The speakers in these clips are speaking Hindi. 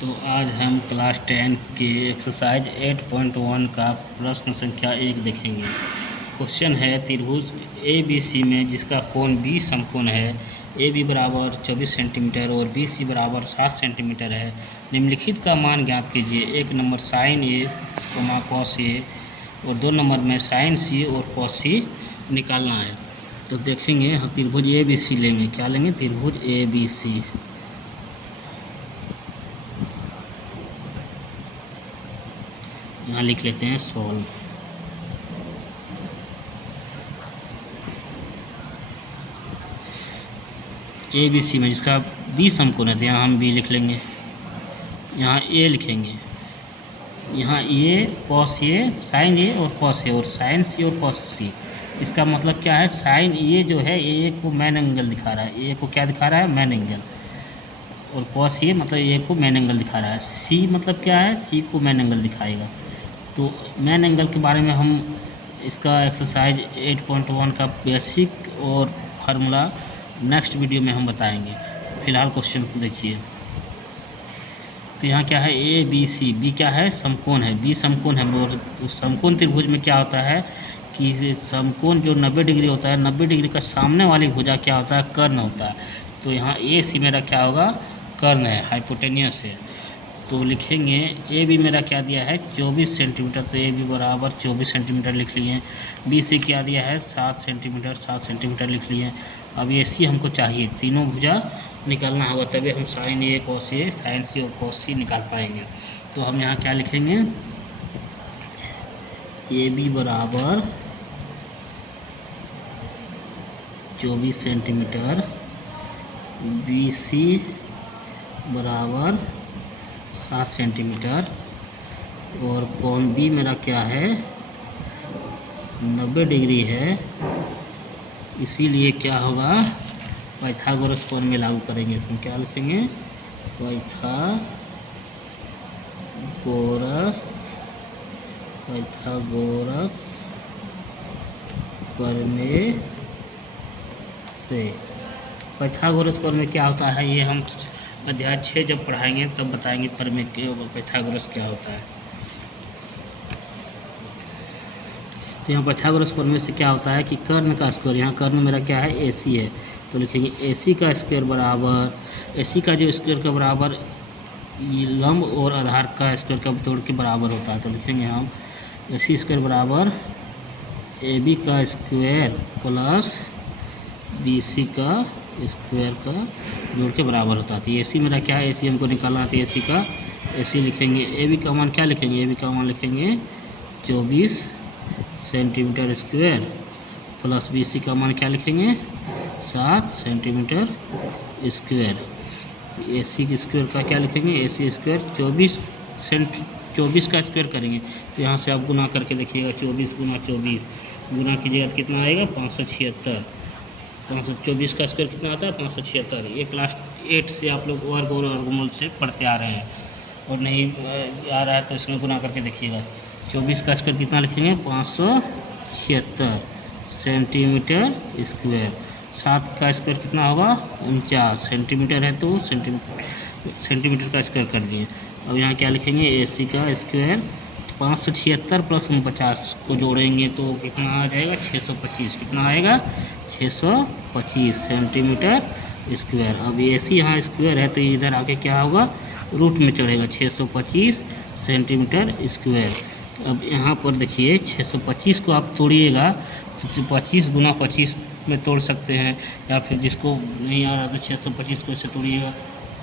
तो आज हम क्लास 10 के एक्सरसाइज 8.1 का प्रश्न संख्या 1 देखेंगे। क्वेश्चन है त्रिभुज ए बी सी में जिसका कोण बी समकोण है, ए बी बराबर 24 सेंटीमीटर और बी सी बराबर 7 सेंटीमीटर है। निम्नलिखित का मान ज्ञात कीजिए। 1 number sign A cos A और 2 नंबर में साइन सी और कॉस सी निकालना है। तो देखेंगे हम त्रिभुज ए बी सी लेंगे। क्या लेंगे? त्रिभुज ए बी सी। यहाँ लिख लेते हैं सॉल्व। ए बी सी में जिसका बी समकोण है, तो यहाँ हम बी लिख लेंगे, यहाँ ए लिखेंगे, यहाँ ए कॉस ए साइन ए और कॉस ए और साइन सी और कॉस सी। इसका मतलब क्या है? साइन ए जो है ए को मैन एंगल दिखा रहा है, ए को क्या दिखा रहा है? Man angle. और कॉस ए मतलब ए को मैन एंगल दिखा रहा है। सी मतलब क्या है? सी को मैन एंगल दिखाएगा। तो मैन एंगल के बारे में हम इसका एक्सरसाइज 8.1 का बेसिक और फार्मूला नेक्स्ट वीडियो में हम बताएंगे। फिलहाल क्वेश्चन को देखिए। तो यहाँ क्या है? A B C. बी क्या है? समकोण है, बी समकोण है। और समकोण त्रिभुज में क्या होता है कि समकोण जो 90 डिग्री होता है, 90 डिग्री का सामने वाली भुजा क्या होता है? कर्ण होता है। तो यहाँ ए सी मेरा क्या होगा? कर्ण है, हाइपोटेनियस है। तो लिखेंगे ए बी मेरा क्या दिया है? 24 सेंटीमीटर। तो ए बी बराबर 24 सेंटीमीटर लिख लिए। बी सी क्या दिया है? 7 सेंटीमीटर, 7 सेंटीमीटर लिख लिए। अब ए सी हमको चाहिए, तीनों भुजा निकालना होगा, तभी हम sign A cos A, sign सी और कॉस सी निकाल पाएंगे। तो हम यहाँ क्या लिखेंगे? ए बी बराबर 24 सेंटीमीटर, बी सी बराबर 7 सेंटीमीटर और कोण बी मेरा क्या है? 90 डिग्री है। इसीलिए क्या होगा? पाइथागोरस कोण में लागू करेंगे। इसमें क्या लिखेंगे? पाइथागोरस प्रमेय से। पाइथागोरस प्रमेय क्या होता है? ये हम अध्याय 6 जब पढ़ाएंगे तब बताएंगे प्रमेय पाइथागोरस क्या होता है। तो यहाँ पाइथागोरस प्रमेय से क्या होता है कि कर्ण का स्क्वायर, यहाँ कर्ण मेरा क्या है? ए सी है, तो लिखेंगे ए सी का स्क्वायर बराबर, ए सी का जो स्क्वायर का बराबर ये लंब और आधार का स्क्वायर का जोड़ के बराबर होता है। तो लिखेंगे हम ए सी स्क्वायर बराबर ए बी का स्क्वायर प्लस बी सी का स्क्वायर का जोड़ के बराबर होता है। तो ए सी मेरा क्या है? ए सी हमको निकालना है। ए सी का ए सी लिखेंगे। ए बी का मान क्या लिखेंगे? ए बी का मान लिखेंगे 24 centimetre square plus B C का मान क्या लिखेंगे? 7 सेंटीमीटर स्क्वायर। ए सी के स्क्वायर का क्या लिखेंगे? ए सी स्क्वायर 24 का स्क्वायर करेंगे। तो यहाँ से आप गुना करके देखिएगा, 24 गुना 24 गुना कीजिएगा तो कितना आएगा? 576। 524 का स्क्वायर कितना आता है? 576। ये क्लास 8 से आप लोग वर्ग और वर्गमूल से पढ़ते आ रहे हैं, और नहीं आ रहा है तो इसमें गुना करके देखिएगा। 24 का स्क्वायर कितना लिखेंगे? 576 सेंटीमीटर स्क्वायर। 7 का स्क्वायर कितना होगा? 49 सेंटीमीटर है, तो सेंटीमीटर का स्क्वायर कर दिए। अब यहाँ क्या लिखेंगे? ए सी का स्क्वायर 576 प्लस 49 को जोड़ेंगे तो कितना आ जाएगा? 625। कितना आएगा? 625 सेंटीमीटर स्क्वायर। अब ए सी यहाँ स्क्वायर है तो इधर आके क्या होगा? रूट में चढ़ेगा, 625 सेंटीमीटर स्क्वायर। अब यहाँ पर देखिए 625 को आप तोड़िएगा तो 25 गुना 25 में तोड़ सकते हैं, या फिर जिसको नहीं आ रहा तो 625 को ऐसे तोड़िएगा।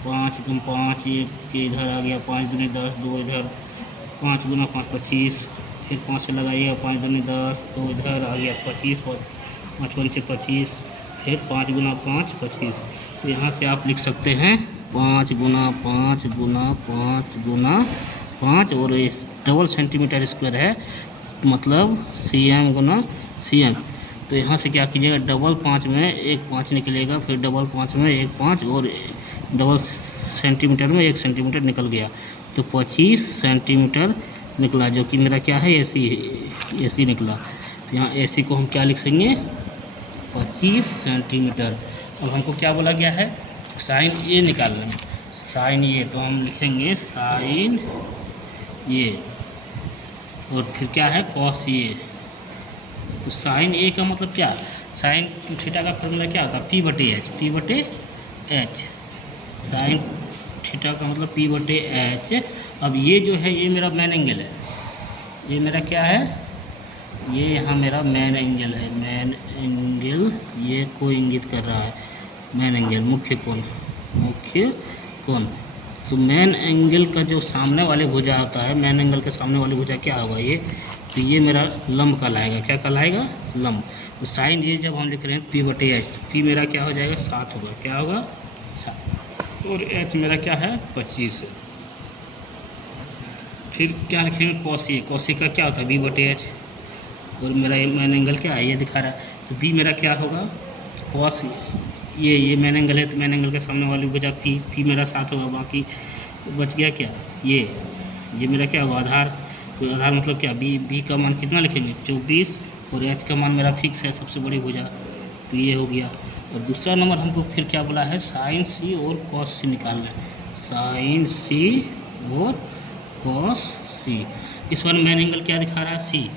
5 गुना 5, ये इधर आ गया, 5 दूनी 10, 2 इधर, 5 गुना 5 25, फिर 5 से लगाइएगा, 5 दूनी 10, 2 इधर आ गया 25, 5 पंचे 25, फिर 5 गुना 5 25। तो यहाँ से आप लिख सकते हैं 5 गुना 5 गुना 5 गुना 5, और इस डबल सेंटीमीटर स्क्वायर है मतलब cm गुना cm। तो यहाँ से क्या कीजिएगा? डबल 5 में एक 5 निकलेगा, फिर डबल 5 में एक 5, और डबल सेंटीमीटर में 1 सेंटीमीटर निकल गया, तो 25 सेंटीमीटर निकला, जो कि मेरा क्या है? ए सी निकला। तो यहाँ ए सी को हम क्या लिख सकेंगे? 25 सेंटीमीटर। अब हमको क्या बोला गया है? साइन ए निकालना है। साइन ये, तो हम लिखेंगे साइन ये, और फिर क्या है कॉस ये। तो साइन ए का मतलब क्या, साइन थीटा का फॉर्मूला क्या होता है, पी बटे एच, पी बटे एच। साइन थीटा का मतलब पी बटे एच। अब ये जो है ये मेरा मेन एंगल है, ये मेरा क्या है, ये यहाँ मेरा मेन एंगल है, मेन एंगल ये को इंगित कर रहा है, मेन एंगल मुख्य कोण, मुख्य कोण। तो मेन एंगल का जो सामने वाले भुजा होता है, मेन एंगल के सामने वाली भुजा क्या होगा ये, तो ये मेरा लंब कहलाएगा, क्या कहलाएगा, लंब। तो साइन ये जब हम लिख रहे हैं पी बटे एच, तो पी मेरा क्या हो जाएगा 7 होगा, क्या होगा 7, और एच मेरा क्या है 25 है। फिर क्या लिखेंगे कॉस ए, कॉस ए का क्या होता है बी बटे एच, और मेरा ये मेन एंगल क्या है ये दिखा रहा है, तो बी मेरा क्या होगा कॉस ये मेन एंगल है, तो मेन एंगल के सामने वाली वजह पी, पी मेरा 7 होगा, बाकी बच गया क्या ये मेरा क्या होगा आधार। तो आधार मतलब क्या, बी का मान कितना लिखेंगे 24, और एच का मान मेरा फिक्स है सबसे बड़ी भुजा, तो ये हो गया। और दूसरा नंबर हमको फिर क्या बोला है, साइन सी और कॉस सी निकालना है, साइन सी और कॉस सी। इस बार मेन एंगल क्या दिखा रहा है सी,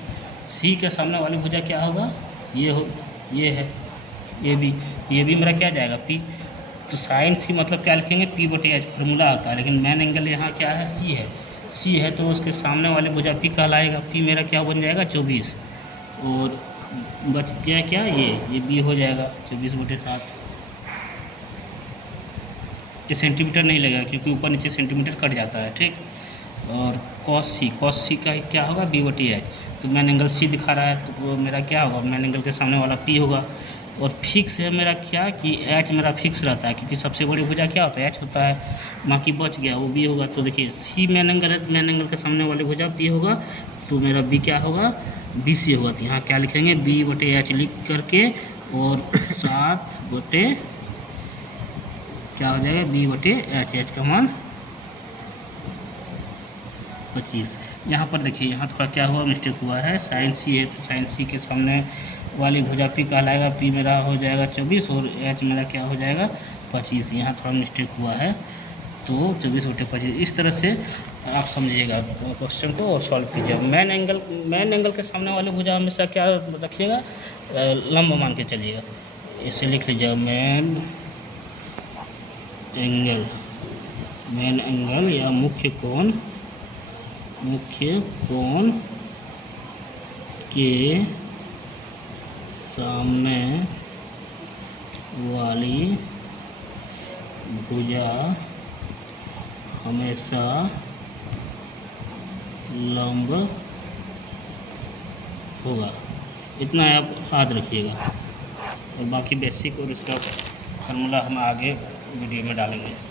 सी के सामने वाली भुजा क्या होगा ये है, ये भी मेरा क्या जाएगा पी। तो साइन सी मतलब क्या लिखेंगे पी बटे एच फॉर्मूला आता है, लेकिन मेन एंगल यहाँ क्या है सी है, तो उसके सामने वाले भुजा पी कहलाएगा, पी मेरा क्या बन जाएगा 24, और बच गया क्या ये बी हो जाएगा 24 बटे 7। ये सेंटीमीटर नहीं लगेगा क्योंकि ऊपर नीचे सेंटीमीटर कट जाता है, ठीक। और कॉस सी का क्या होगा बी बटी एच, तो मैन एंगल सी दिखा रहा है, तो वो मेरा क्या होगा मैन एंगल के सामने वाला पी होगा। और फिक्स है मेरा क्या कि एच मेरा फिक्स रहता है, क्योंकि सबसे बड़ी भुजा क्या होता है एच होता है, बाकी बच गया वो बी होगा। तो देखिए सी मैन एंगल है, तो मैन एंगल के सामने वाले भुजा पी होगा, तो मेरा बी क्या होगा बी सी होगा। तो यहाँ क्या लिखेंगे बी बटे एच लिख करके, और 7 बटे क्या हो जाएगा बी बटे एच, एच का मान 25। यहाँ पर देखिए यहाँ थोड़ा क्या हुआ मिस्टेक हुआ है, साइन सी है, तो साइन सी के सामने वाली भुजा पी कहलाएगा, पी मेरा हो जाएगा 24, और एच मेरा क्या हो जाएगा 25। यहाँ थोड़ा मिस्टेक हुआ है, तो 24 बटे 25। इस तरह से आप समझिएगा क्वेश्चन को और सॉल्व कीजिएगा। मैन एंगल के सामने वाली भुजा हमेशा क्या रखिएगा लंब मान के चलिएगा, इसे लिख लीजिएगा मेन एंगल या मुख्य कोण के सामने वाली भुजा हमेशा लंब होगा। इतना आप याद रखिएगा, और बाकी बेसिक और इसका फार्मूला हम आगे वीडियो में डालेंगे।